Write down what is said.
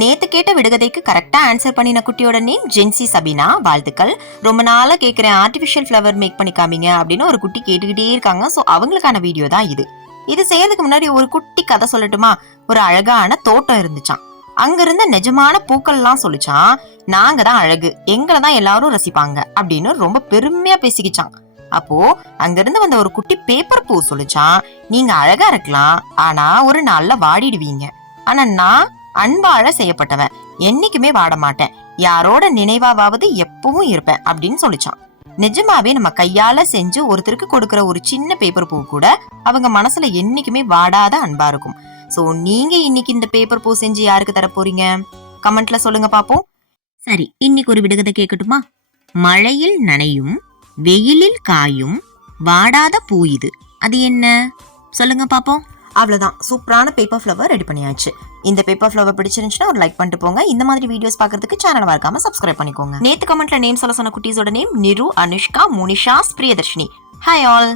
நேத்து கேட்ட விடுகதைக்கு கரெக்டா ஆன்சர் பண்ணின குட்டியோட நேம் ஜென்சி சபினா. வாழ்த்துக்கள். ரொம்ப நாளா கேக்குறேன் ஆர்டிபிஷியல் ஃபிளவர் மேக் பண்ணி காமிங்க அப்படின்னு ஒரு குட்டி கேட்டுக்கிட்டே இருக்காங்க. சோ அவங்களுக்கான வீடியோ தான் இது. இது செய்யறதுக்கு முன்னாடி ஒரு குட்டி கதை சொல்லட்டுமா? ஒரு அழகான தோட்டம் இருந்துச்சான். அங்க இருந்த நிஜமான பூக்கள் எல்லாம் சொல்லிச்சான், நாங்க தான் அழகு, எங்களை தான் எல்லாரும் ரசிப்பாங்க அப்படின்னு ரொம்ப பெருமையா பேசிக்கிச்சான். அப்போ அங்க இருந்து வந்த ஒரு குட்டி பேப்பர் பூ சொல்லிச்சான், நீங்க அழகா இருக்கலாம், ஆனா ஒரு நாள்ல வாடிடுவீங்க. ஆனா நான் அன்பால செய்யப்பட்டவன், என்னைக்குமே வாட மாட்டேன், யாரோட நினைவாவது எப்பவும் இருப்பேன் அப்படின்னு சொல்லிச்சான். நிஜமாவே நம்ம கையால செஞ்சு ஒருத்தருக்கு கொடுக்கற ஒரு சின்ன பேப்பர் பூ கூட அவங்க மனசுல என்னைக்குமே வாடாத அன்பா இருக்கும். சோ நீங்க இன்னைக்கு இந்த பேப்பர் பூ செஞ்சு யாருக்கு தர போறீங்க? கமெண்ட்ல சொல்லுங்க பாப்போம். சரி, இன்னைக்கு ஒரு விடுகதை கேட்கட்டுமா? மழையில் நனையும், வெயிலில் காயும், வாடாத பூ இது, அது என்ன? சொல்லுங்க பாப்போம். அவ்வளவுதான், சூப்பரான பேப்பர் ஃப்ளவர் ரெடி பண்ணியாச்சு. இந்த பேப்பர் ஃப்ளவர் பிடிச்சிருந்துச்சுன்னா ஒரு லைக் பண்ணிட்டு போங்க. இந்த மாதிரி வீடியோஸ் பாக்குறதுக்கு சேனல் மறக்காம சப்ஸ்கிரைப் பண்ணிக்கோங்க. நேத்து கமெண்ட்ல நேம் சொல்ல சொன்ன குட்டீஸோட name Niru, Anushka, Munisha, Priyadarshini. Hi all.